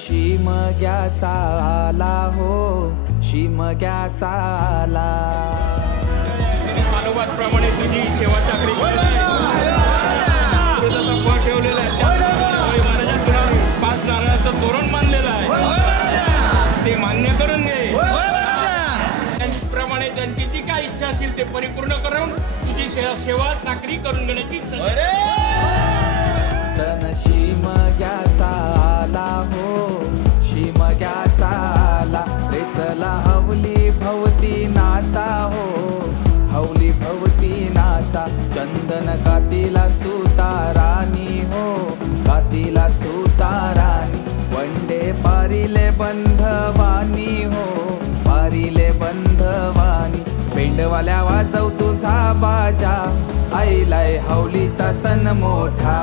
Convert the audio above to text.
शिमग्याचा आला हो, शिमग्याचा आला. प्रमाणे तुझी सेवा चाकरी ठेवलेला आहे. पाच नारळाचं तोरण बांधलेलं आहे, ते मान्य करून घे. त्याप्रमाणे त्यांची जी काय इच्छा असेल ते परिपूर्ण करून तुझी सेवा चाकरी करून घेण्याची सण शिमग्याचा आला हो, शिमग्याचा आला. रे चला हवली भवती नाचा हो, हवली भवती नाचा. चंदन कातीला सुतारानी हो, कातीला सुतारानी. वंडे पारिले बंधवानी हो, पारिले बंधवानी. पेंडवाल्या वाजव तुझा बाजा, आईलाय हवलीचा सण मोठा.